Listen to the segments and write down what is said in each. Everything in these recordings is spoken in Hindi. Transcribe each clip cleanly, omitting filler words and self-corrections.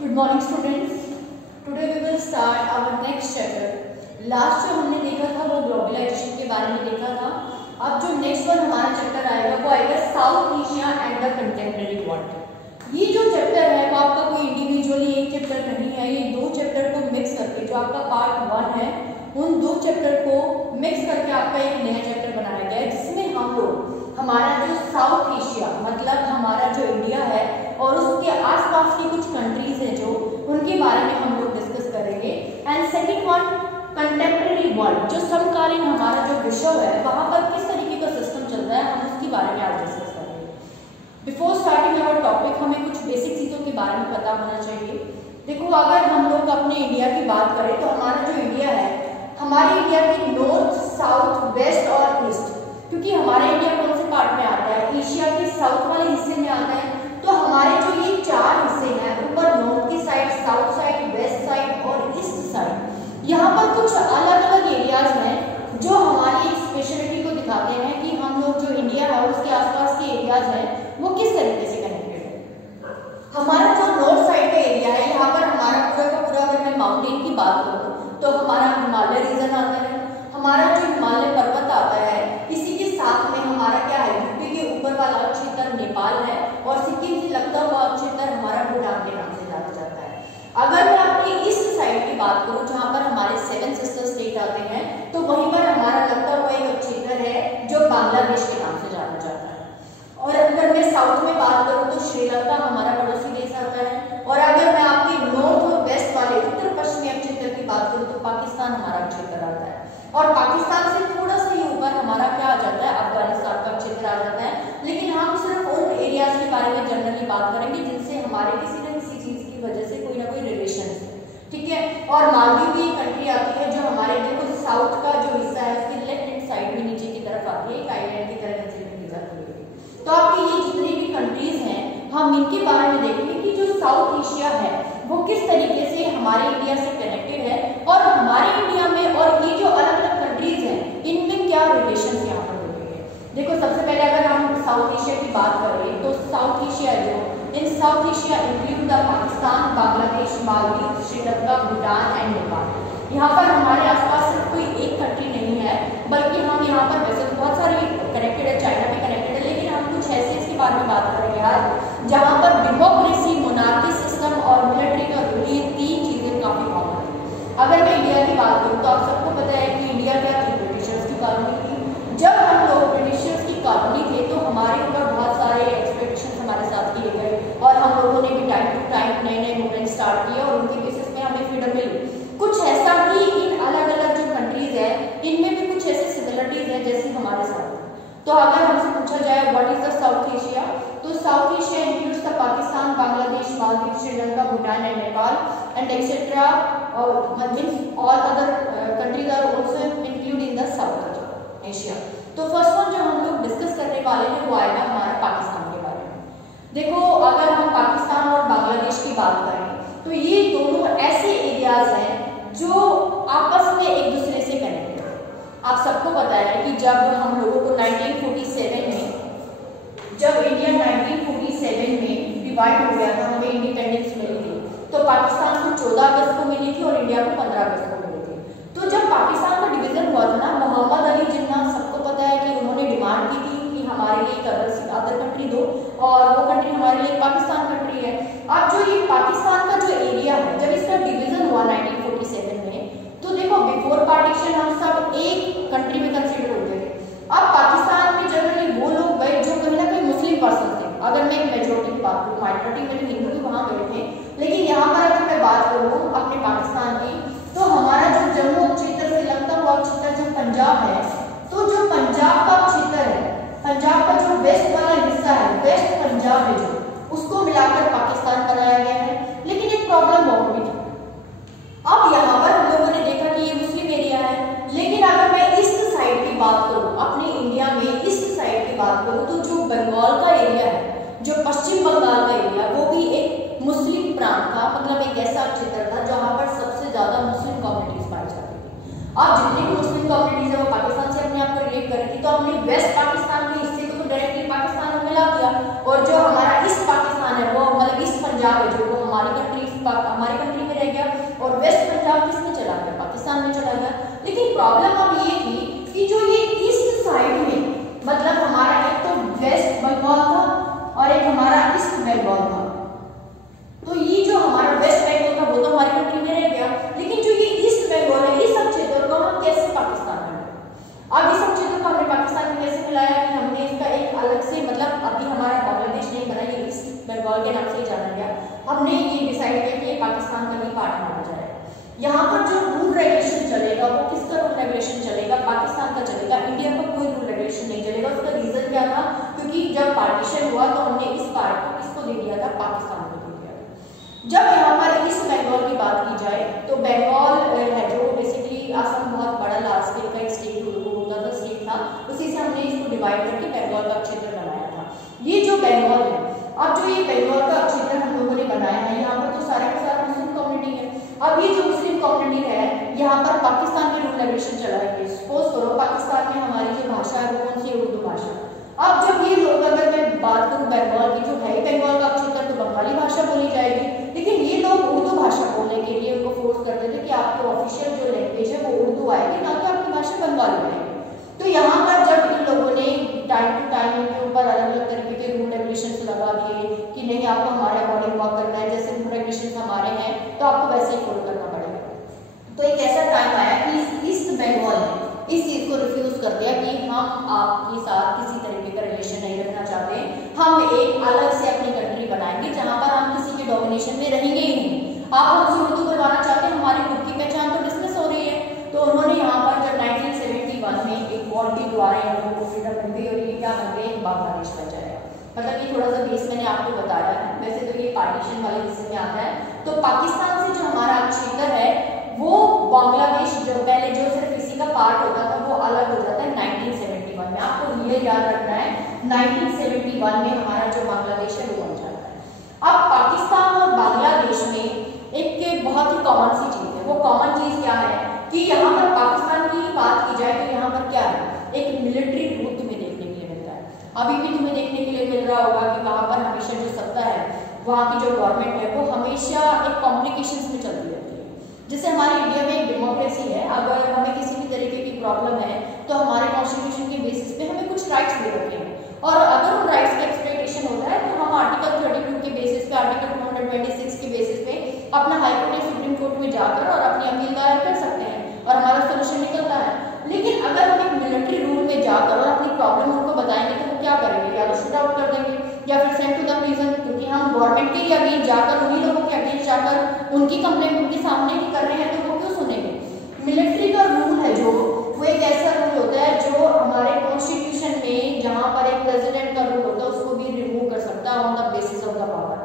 Good morning students. Today we will start our next chapter. Last जो हमने देखा था वो ग्लोबलाइजेशन के बारे में देखा था. अब जो नेक्स्ट वन हमारा चैप्टर आएगा वो आएगा south Asia and the contemporary world. ये जो चैप्टर है वो आपका कोई इंडिविजुअली एक चैप्टर नहीं है, ये दो चैप्टर को मिक्स करके जो आपका पार्ट 1 है उन दो चैप्टर को मिक्स करके आपका एक नया चैप्टर बनाया गया है जिसमें हम लोग हमारा जो साउथ एशिया मतलब हमारा जो इंडिया है और उसके आसपास की कुछ कंट्रीज हैं जो उनके बारे में हम लोग डिस्कस करेंगे. And second one contemporary world, जो समकालीन हमारा जो विश्व है वहां पर किस तरीके का सिस्टम चल रहा है हम उसके बारे में आज डिस्कस करेंगे. बिफोर स्टार्टिंग आवर टॉपिक हमें कुछ बेसिक चीज़ों के बारे में पता होना चाहिए. देखो, अगर हम लोग अपने इंडिया की बात करें तो हमारा जो इंडिया है, हमारे इंडिया के नॉर्थ, साउथ, वेस्ट और ईस्ट, क्योंकि हमारा इंडिया कौन से पार्ट में आता है, एशिया के साउथ वाले हिस्से में आता है. तो हमारे जो ये चार हिस्से हैं, ऊपर नॉर्थ की side, south side, west side और ईस्ट साइड, यहाँ पर कुछ अलग अलग एरियाज हैं जो हमारी एक स्पेशलिटी को दिखाते हैं कि हम लोग जो इंडिया है उसके आसपास के एरियाज हैं वो किस तरीके से कनेक्टेड है. हमारा जो नॉर्थ साइड का एरिया है, यहाँ पर हमारा पूरा का पूरा, अगर मैं माउंटेन की बात करूँ तो हमारा हिमालय रीजन आता है. हमारा जो हिमालय पर्वत आता है, इसी के साथ में हमारा क्या है, यूपी के ऊपर वाला क्षेत्र नेपाल है और सिक्किम से लगता हुआ क्षेत्र हमारा भूटान के नाम से जाना जाता है. अगर मैं अपनी ईस्ट साइड की बात करूं जहां पर हमारे 7 सिस्टर स्टेट आते हैं, तो वहीं पर हमारा लगता हुआ एक क्षेत्र है जो बांग्लादेश के नाम से जाना जाता है. और अगर मैं साउथ में बात करूं तो श्रीलंका हमारा पड़ोसी देश आता है. और अगर मैं आपके नॉर्थ और वेस्ट वाले उत्तर पश्चिमी क्षेत्र की बात करूं तो पाकिस्तान हमारा क्षेत्र आता है. और पाकिस्तान से थोड़ा सा ही ऊपर हमारा क्या आ जाता है, अफगानिस्तान का क्षेत्र आ जाता है. लेकिन हम सिर्फ उन एरियाज के बारे में जनरली बात करेंगे जिनसे हमारे किसी न किसी चीज की वजह से कोई ना कोई रिलेशन है, ठीक है. और मालदीव भी कंट्री आती है जो हमारे देखो साउथ का जो हिस्सा है उसके लेफ्ट हैंड साइड में नीचे की तरफ आती है, एक आइलैंड की तरह कंसीडर की जाती है. तो आपकी ये जितनी भी कंट्रीज हैं हम इनके बारे में देखेंगे कि जो साउथ एशिया है वो किस तरीके से हमारे इंडिया से कनेक्टेड है और हमारे इंडिया में और ये जो अलग अलग कंट्रीज हैं इनमें क्या रिलेशन यहाँ पर होते हैं. देखो, सबसे पहले अगर हम साउथ एशिया की बात करें तो साउथ एशिया जो in South Asia include the Pakistan, Bangladesh, Maldives, Sri Lanka, Bhutan and Nepal. यहाँ पर हमारे आसपास सिर्फ कोई एक कंट्री नहीं है बल्कि हम यहाँ पर वैसे तो बहुत सारे कनेक्टेड है, चाइना भी कनेक्टेड है, लेकिन हम कुछ ऐसे इसके बारे में बात करेंगे आज जहाँ पर डेमोक्रेसी, मोनार्की सिस्टम और मिलिट्री का रूल, ये 3 चीजें काफी कॉमन है. अगर मैं इंडिया की बात करूँ तो आप सबको पता है कि इंडिया क्या थी, ब्रिटिशर्स की कॉलोनी थी. जब हम लोग ब्रिटिशर्स की कॉलोनी थे तो हमारे ऊपर बहुत सारे एक्सपेक्टेशंस हमारे साथ किए गए और हम लोगों ने भी टाइम टू टाइम नए नए मूवमेंट स्टार्ट किए और उनके बेसिस में हमें फ्रीडम मिली. कुछ ऐसा ही इन अलग अलग जो कंट्रीज है इनमें भी कुछ ऐसे सिमिलरिटीज है जैसे हमारे साथ. तो अगर हमसे पूछा जाए what is the South Asia, तो South Asia includes the Pakistan, Bangladesh, Maldives, Sri Lanka, Bhutan and Nepal and etcetera means all other countries are also include in the South Asia. तो फर्स्ट वन जो हम लोग डिस्कस करने वाले हैं वो आएगा हमारा पाकिस्तान के बारे में. देखो, अगर हम पाकिस्तान और बांग्लादेश की बात करें तो ये दोनों ऐसे एरियाज हैं जो आपस में एक दूसरे से कनेक्टेड है. आप सबको पता है कि जब हम लोगों को 1947 में, जब इंडिया 1947 में डिवाइड हो गया था, हमें इंडिपेंडेंस मिली थी, तो पाकिस्तान को 14 अगस्त को मिली थी और इंडिया को 15 अगस्त को मिली थी. तो जब पाकिस्तान का डिवीजन हुआ था ना, मोहम्मद अली जिन्ना, सबको पता है कि उन्होंने डिमांड की थी कि हमारे लिए एक अदर कंट्री दो और वो कंट्री हमारे लिए पाकिस्तान कंट्री है. अब जो ये पाकिस्तान का जो एरिया है, जब इसका डिवीजन हुआ 1947 में, तो देखो बिफोर पार्टीशन हम सब एक कंट्री में कंसीडर होते थे. अब पाकिस्तान में जनरली वो लोग गए जो कहीं ना कहीं मुस्लिम पर्सन थे. अगर मैं एक मेजोरिटी की बात करूँ, माइनॉरिटी में हिंदू भी वहाँ गए थे, लेकिन यहाँ पर अगर मैं बात करूँ अपने पाकिस्तान की, तो हमारा जो जम्मू क्षेत्र से लगता हुआ क्षेत्र जो पंजाब है, तो जो पंजाब का क्षेत्र है, पंजाब का जो वेस्ट वाला हिस्सा है, वेस्ट पंजाब है जो, उसको मिलाकर पाकिस्तान बनाया गया है. लेकिन एक प्रॉब्लम और भी थी. अब यहाँ पर हम लोगों ने देखा कि ये मुस्लिम एरिया है, लेकिन अगर मैं ईस्ट साइड की बात करूँ, अपने इंडिया में ईस्ट साइड की बात करूँ, तो जो बंगाल का एरिया है, जो पश्चिम बंगाल का एरिया, वो भी एक मुस्लिम प्रांत था, मतलब एक ऐसा क्षेत्र था जहाँ पर सबसे ज्यादा मुस्लिम कम्युनिटीज पाई जाती थी. अब जितनी भी मुस्लिम कम्युनिटीज है वो पाकिस्तान से अपने आप को रिलेट करी थी, तो हमने वेस्ट पाकिस्तान के हिस्से को तो डायरेक्टली पाकिस्तान में मिला दिया और जो हमारा ईस्ट पाकिस्तान है वो मतलब ईस्ट पंजाब है जो वो हमारी कंट्री हमारी कंट्री में रह गया और वेस्ट पंजाब किस में चला गया, पाकिस्तान में चला गया। लेकिन प्रॉब्लम अब ये थी कि जो ये ईस्ट साइड में, मतलब हमारा एक तो वेस्ट बंगाल था और एक हमारा ईस्ट बंगाल था, तो ये जो हमारा वेस्ट बंगाल था वो तो हमारी कंट्री में रह गया, लेकिन जो ये ईस्ट बंगाल है, इस सब क्षेत्र को हम कैसे पाकिस्तान में, अब इस सब क्षेत्र को हमने पाकिस्तान में कैसे मिलाया कि हमने इसका एक अलग से, मतलब अभी हमारा बांग्लादेश नहीं बना, ये ईस्ट बंगाल के नाम से ही जाना गया, हमने ये डिसाइड किया कि पाकिस्तान का ही पार्ट माना जाए। यहाँ पर जो रूल रेगुलेशन चलेगा वो किसका रूल रेगुलेशन चलेगा, पाकिस्तान का चलेगा, इंडिया का कोई रूल रेगुलेशन नहीं चलेगा। उसका रीजन क्या था, क्योंकि जब पार्टीशन हुआ तो हमने इस पार्ट को किसको दे दिया था, पाकिस्तान को दे दिया था। जब यहाँ पर ईस्ट बंगाल की बात की जाए तो बंगाल है जो बेसिकली असम बहुत बड़ा लार्ज स्केल का एक स्टेट था, उसी से हमने इसको डिवाइड करके बंगाल का क्षेत्र बनाया था। ये जो बंगाल है, अब जो ये बंगाल का क्षेत्र हम लोगों ने बनाया है, यहाँ पर तो सारे के सारे मुस्लिम कम्युनिटी है। अब ये जो मुस्लिम कम्युनिटी है, यहाँ पर पाकिस्तान में रूल रेगुलेशन चलाएंगे। सपोज करो पाकिस्तान में हमारी जो भाषा है वो कौन सी, उर्दू भाषा। अब जब ये लोग, अगर मैं बात करूँ बंगाल की, जो है बंगाल का क्षेत्र, तो बंगाली भाषा बोली जाएगी, लेकिन ये लोग उर्दू भाषा बोलने के लिए उनको फोर्स करते थे कि आपकी ऑफिशियल जो लैंग्वेज है वो उर्दू आएगी, ना कि आपकी भाषा बंगाली आएगी। तो यहाँ पर जब इन लोगों ने टाइम टू टाइम इनके ऊपर अलग अलग तरीके के रूल रेगुलेशंस लगा दिए कि नहीं आपको हमारे अकॉर्डिंग वर्क करना है, जैसे रूल रेगुलेशंस हमारे हैं तो आपको वैसे ही फॉलो करना पड़ेगा। तो एक ऐसा टाइम आया कि ईस्ट बंगाल ने इस चीज को रिफ्यूज कर दिया कि हम आपके साथ किसी तरीके का रिलेशन नहीं रखना चाहते, हम एक अलग से अपनी कंट्री बनाएंगे जहाँ पर हम किसी के डोमिनेशन में रहेंगे ही नहीं। आप हमसे उर्दू करवाना चाहते हैं, हमारी खुद की पहचान तो डिसमिस हो रही है। तो उन्होंने यहाँ पर जब 1971 में एक वॉर के द्वारा इन लोगों को फ्रीडम मिल गई और ये क्या बन गए, बांग्लादेश बन जाएगा। मतलब ये थोड़ा सा बेस मैंने आपको बताया है, वैसे तो ये पार्टीशन वाले हिस्से में आता है। तो पाकिस्तान से जो हमारा क्षेत्र है वो बांग्लादेश जो पहले जो सिर्फ इसी का पार्ट होता था वो अलग हो जाता है 1971 में। आपको ये याद रखना है 1971 में हमारा जो बांग्लादेश है वो बन जाता है। अब पाकिस्तान और बांग्लादेश में एक बहुत ही कॉमन सी चीज है, वो कॉमन चीज क्या है कि यहाँ पर पाकिस्तान की बात की जाए तो यहाँ पर क्या है, एक मिलिट्री रूल तुम्हें देखने के लिए मिलता है। अभी भी तुम्हें देखने के लिए मिल रहा होगा कि वहाँ पर हमेशा जो सत्ता है, वहाँ की जो गवर्नमेंट है वो हमेशा एक कॉम्प्लिकेशंस में चलती रहती है। जैसे हमारे इंडिया में एक डेमोक्रेसी है, अगर हमें किसी भी तरीके की प्रॉब्लम है तो हमारे कॉन्स्टिट्यूशन के बेसिस पे हमें कुछ राइट्स दे रखे हैं, और अगर उन राइट्स का एक्सप्लॉइटेशन होता है तो हम आर्टिकल 32 के बेसिस पे, आर्टिकल 226 के बेसिस पे अपना हाईकोर्ट या सुप्रीम कोर्ट में जाकर और अपनी अपील दायर कर सकते हैं और हमारा सोल्यूशन निकलता है। लेकिन अगर हम एक मिलिट्री रूल में जाकर और अपनी प्रॉब्लम उनको बताएंगे तो वो क्या करेंगे, या तो शूट आउट कर देंगे या फिर सेंड टू द प्रिजन, क्योंकि हम गवर्नमेंट के अगेंस्ट जाकर, उन्हीं लोगों के अगेंस्ट जाकर उनकी कंप्लेंट उनके सामने ही कर रहे हैं, तो वो क्यों सुनेंगे। मिलिट्री का रूल है जो वो एक ऐसा रूल होता है जो हमारे कॉन्स्टिट्यूशन में जहाँ पर एक प्रेसिडेंट का रूल होता है उसको भी रिमूव कर सकता है on the basis of the power.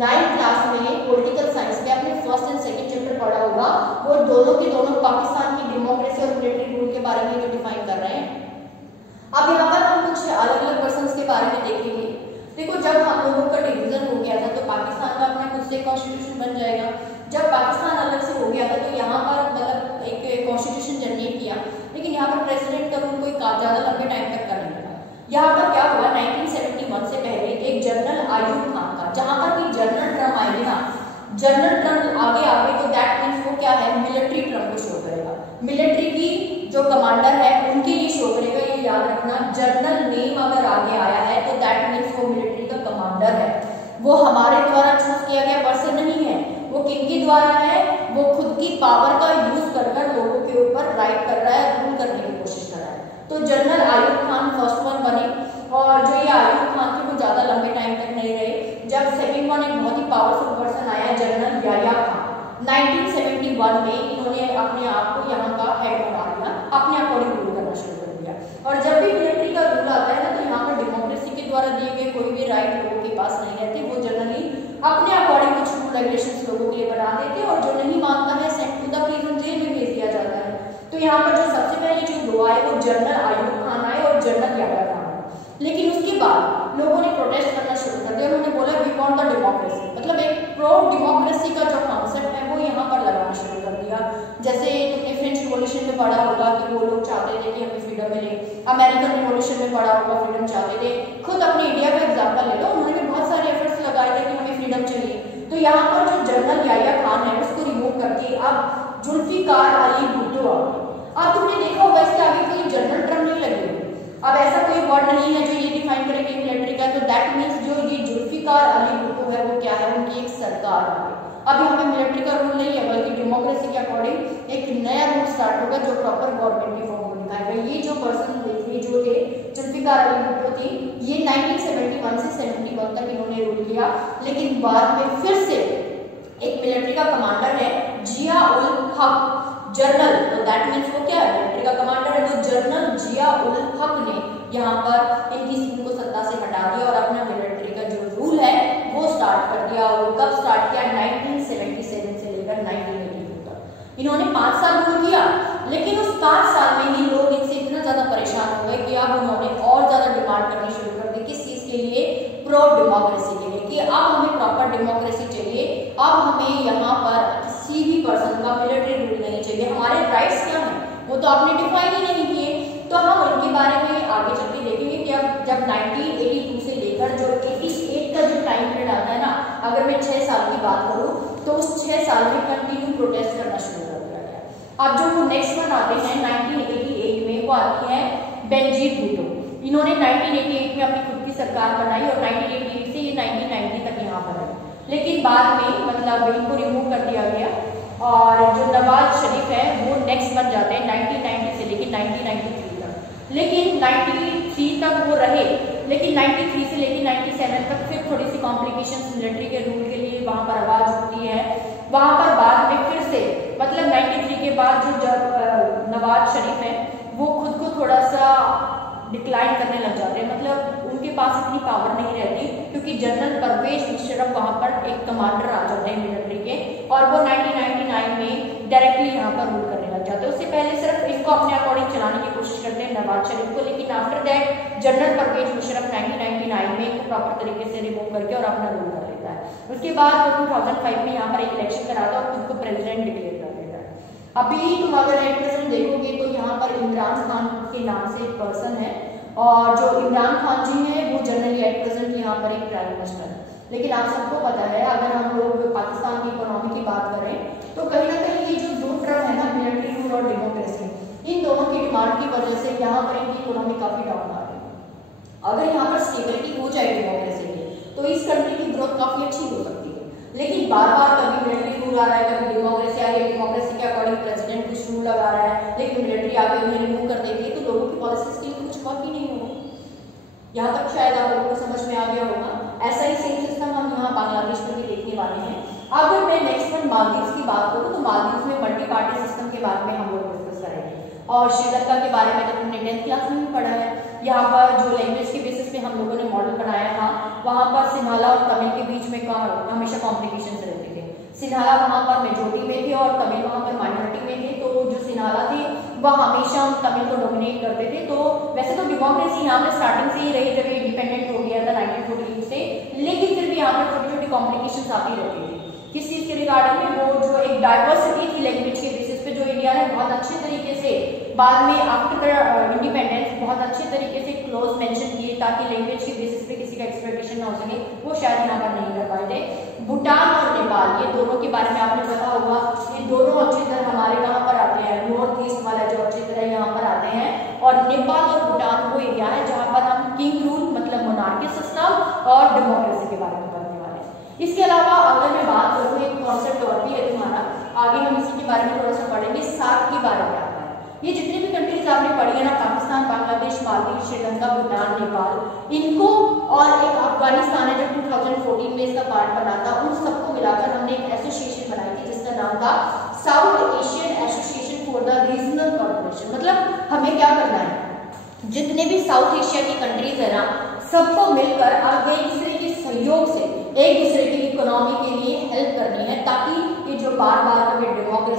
9th class में पॉलिटिकल साइंस में आपने फर्स्ट एंड सेकंड चैप्टर पढ़ा होगा, वो दोनों के दोनों पाकिस्तान की डेमोक्रेसी और मिलिट्री रूल के बारे में डिफाइन कर रहे हैं। अब यहाँ पर हम कुछ अलग अलग पर्सन्स के बारे में देखेंगे। देखो, जब हम लोगों का डिवीजन हो गया था तो पाकिस्तान का अपना खुद से कॉन्स्टिट्यूशन बन जाएगा। जब पाकिस्तान अलग से हो गया था तो यहाँ पर मतलब एक कॉन्स्टिट्यूशन जनरेट किया, लेकिन यहाँ पर प्रेसिडेंट का रूल कोई ज़्यादा लंबे टाइम तक का नहीं था। यहाँ पर क्या हुआ, 1971 से पहले एक जनरल आयूब खान का, जहाँ पर भी जनरल टर्म आएगी ना, जनरल टर्म आगे आगे तो दैट मीन्स वो क्या है, मिलिट्री टर्म को शो करेगा। मिलिट्री की जो कमांडर है उनके लिए शो करेगा, ये याद रखना। जनरल नेम अगर आगे आया है तो दैट मीन्स वो मिलिट्री का कमांडर है। वो हमारे द्वारा चूज किया गया पर्सन नहीं है, वो किनके द्वारा है, वो खुद की पावर का यूज कर लोगों के ऊपर राइट कर रहा है, रूल करने की कोशिश कर रहा है। तो general Ayub Khan first one बने, और जो ये आयूब खान थे वो ज्यादा लंबे टाइम तक नहीं रहे। जब सेकंड वन एक बहुत ही पावरफुल पर्सन आया, जनरल याह्या खान, 1971 में इन्होंने अपने आप को यहाँ का हेड बना दिया, अपने अकॉर्डिंग रूल करना शुरू कर दिया। और जब भी मिलिट्री का रूल आता है ना तो यहाँ पर डेमोक्रेसी के द्वारा दिए गए कोई भी राइट लोगों के पास नहीं रहते, वो जनरली अपने अकॉर्डिंग कुछ रूल रेगुलेशंस लोगों के लिए बना देते, और जो नहीं मानता है send to the prison, jail में भेज दिया जाता है। तो यहाँ पर जो सबसे पहले जो दो आए वो जनरल आयूब खान आए और जनरल याह्या खान। लेकिन उसके बाद लोगों ने प्रोटेस्ट करना शुरू कर दिया, उन्होंने बोला वी वांट द डेमोक्रेसी, मतलब एक प्रो डेमोक्रेसी का जो कॉन्सेप्ट है वो यहाँ पर लगाना शुरू कर दिया। जैसे तुमने फ्रेंच रिवॉल्यूशन में पढ़ा होगा कि वो लोग चाहते थे कि हमें फ्रीडम मिले, अमेरिकन रिवॉल्यूशन में पढ़ा होगा फ्रीडम चाहते थे, खुद अपने इंडिया का एग्जाम्पल ले लो, उन्होंने भी बहुत सारे एफर्ट्स लगाए थे कि हमें फ्रीडम चाहिए। तो यहाँ पर जो जनरल याह्या खान है उसको रिमूव करके अब जुल्फिकार अली भुट्टो आ गए। अब तुमने देखा होगा इसके आगे कोई जनरल टर्म नहीं लगी हुई। अब ऐसा कोई वर्ड नहीं है जो ये डिफाइन करे कि मिलिट्री का, तो दैट मींस जो ये जुल्फिकार अली भुट्टो है वो क्या है, उनकी एक सरकार है। अब यहाँ पे मिलिट्री का रूल नहीं है बल्कि डेमोक्रेसी के अकॉर्डिंग एक नया रूल स्टार्ट होगा जो प्रॉपर गवर्नमेंट की फॉर्म में दिखाएगा। ये जो पर्सन थे जो थे जुल्फिकार अली भुट्टो थी, ये 1971 से 71 तक इन्होंने रूल किया, लेकिन बाद में फिर से एक मिलिट्री का कमांडर है जिया उल हक जनरल, तो दैट मींस वो क्या है, मिलिट्री का कमांडर है। तो जनरल जिया उल हक ने यहाँ पर इनको सत्ता से हटा दिया और अपना मिलिट्री का जो रूल है वो स्टार्ट कर दिया। और कब स्टार्ट किया, 1977 से लेकर 1982 तक इन्होंने 5 साल रूल किया। लेकिन उस 5 साल में ही लोग इनसे इतना ज्यादा परेशान हो गए कि अब उन्होंने और ज्यादा डिमांड करनी शुरू कर दी। किस चीज के लिए, प्रो डेमोक्रेसी के लिए, कि अब हमें प्रॉपर डेमोक्रेसी चाहिए, अब हमें यहाँ पर किसी भी पर्सन का मिलिट्री रूल नहीं चाहिए, हमारे राइट्स क्या हैं वो तो आपने डिफाइन ही नहीं किए। तो हम उनके बारे में आगे चल के देखेंगे कि अब जब 1982 से लेकर जो 88 का जो टाइम पीरियड आता है ना, अगर मैं 6 साल की बात करूँ तो उस 6 साल में कंटिन्यू प्रोटेस्ट करना शुरू कर दिया गया। अब जो नेक्स्ट वन आते हैं 1988 में, वो आती है बेनजीर भुट्टो। इन्होंने 1988 में अपनी खुद की सरकार बनाई और 1988 से 1990 तक यहाँ पर आई, लेकिन बाद में मतलब इनको रिमूव कर दिया गया और जो नवाज शरीफ है वो नेक्स्ट बन जाते हैं 1990 से लेकर 1993 तक। लेकिन 93 तक वो रहे, लेकिन 93 से लेकर 97 तक फिर थोड़ी सी कॉम्प्लिकेशंस मिलिट्री के रूल के लिए वहां पर आवाज उठती है। वहां पर बाद में फिर से मतलब 93 के बाद जो नवाज शरीफ है वो खुद को थोड़ा सा डिक्लाइन करने लग जाते हैं, मतलब उनके पास इतनी पावर नहीं रहती, क्योंकि जनरल परवेज मुशर्रफ वहां पर एक कमांडर आ जाते हैं मिलिट्री के और वो 1999 में डायरेक्टली यहाँ पर रूल करने लग जाते हैं। उससे पहले सिर्फ इसको अपने अकॉर्डिंग चलाने की कोशिश करते हैं नवाज शरीफ को, लेकिन after that general Pervez Musharraf 1999 में इनको प्रॉपर तरीके से रिमूव करके और अपना रूल कर लेता है। उसके बाद वो 2005 में यहाँ पर एक इलेक्शन कराता है और खुद को प्रेसिडेंट डिक्लेयर कर देता है। अभी तुम अगर एट प्रेजेंट देखोगे तो यहाँ पर इमरान खान के नाम से एक पर्सन है और जो इमरान खान जी हैं वो जनरली एट प्रेजेंट यहाँ पर एक प्राइम मिनिस्टर है। लेकिन आप सबको पता है अगर हम लोग पाकिस्तान की इकोनॉमी की बात करें तो कहीं ना कहीं ये जो दो टर्म है ना, मिलिट्री रूल और डेमोक्रेसी, इन दोनों की डिमांड की वजह से यहाँ पर इनकी इकोनॉमी काफी डाउन आ रही है। अगर यहाँ पर स्टेबिलिटी हो जाए डेमोक्रेसी की तो इस कंट्री की ग्रोथ काफी अच्छी हो सकती है, लेकिन बार बार कभी मिलिट्री रूल आ रहा है, कभी डेमोक्रेसी आ रही है, डेमोक्रेसी के अकॉर्डिंग प्रेसिडेंट कुछ रूल लगा रहा है, लेकिन मिलिट्री आके उन्हें रिमूव कर देती है, तो लोगों की पॉलिसीज के लिए कुछ कॉपी नहीं होगा। यहाँ तक शायद आप लोगों को समझ में आ गया होगा। ऐसा ही सेम सिस्टम हम यहाँ बांग्लादेश में भी देखने वाले हैं। अगर मैं नेक्स्ट वन मालदीव्स की बात करूँ तो मालदीव्स में मल्टी पार्टी सिस्टम के बारे में हम लोग डिस्कस करेंगे और श्रीलंका के बारे में तो हमने 10th क्लास में भी पढ़ा है। यहाँ पर जो लैंग्वेज के बेसिस पे हम लोगों ने मॉडल बनाया था, वहाँ पर सिन्हाला और तमिल के बीच में हमेशा कॉम्प्लिकेशन रहते थे। सिन्हाला वहाँ पर मेजोरिटी में थे और तमिल वहाँ पर माइनॉरिटी में थे, तो जो सिन्हाला थे वह हमेशा हम तमिल को डोमिनेट करते थे। तो वैसे तो डेमोक्रेसी यहाँ पर स्टार्टिंग से ही रही जब इंडिपेंडेंट हो गया था 1948 से, लेकिन फिर भी यहाँ पर छोटी छोटी कॉम्प्लिकेशन आती रहती थी। किस चीज के रिगार्डिंग में, वो जो एक डाइवर्सिटी थी लैंग्वेज के बेसिस पे जो इंडिया ने बहुत अच्छे तरीके से बाद में आफ्टर इंडिपेंडेंस बहुत अच्छे तरीके से क्लोज मेंशन किए ताकि लैंग्वेज के बेसिस पे किसी का एक्सपेक्टेशन ना हो सके, वो शायद यहाँ पर नहीं कर पाए थे। भूटान और नेपाल, ये दोनों के बारे में आपने पता होगा, ये दोनों अच्छी तरह हमारे कहाँ पर आते हैं, नॉर्थ ईस्ट वाला जो अच्छी तरह यहाँ पर आते हैं। और नेपाल और भूटान वो एरिया है जहाँ पर हम किंग रूल मतलब मोनार्की सिस्टम और डेमोक्रेसी के बारे में पढ़ने वाले हैं। इसके अलावा अगर मैं बात करूँ एक कॉन्सेप्ट और भी है तुम्हारा, आगे हम इसी के बारे में थोड़ा सा पढ़ेंगे, सार्क के बारे में आता है। ये जितनी भी कंट्रीज आपने पढ़ी है ना, पाकिस्तान, बांग्लादेश, मालदीव, श्रीलंका, भूटान, नेपाल, इनको और एक अफगानिस्तान है जो 2014 में इसका पार्ट बना था, उन सबको मिलाकर हमने एक एसोसिएशन बनाई थी जिसका नाम था south Asian association for the regional corporation. मतलब हमें क्या करना है, जितने भी साउथ एशिया की कंट्रीज है ना, सबको मिलकर अब एक दूसरे के सहयोग से एक दूसरे की इकोनॉमी के लिए हेल्प करनी है, ताकि ये जो बार बार कभी डेमोक्रेसी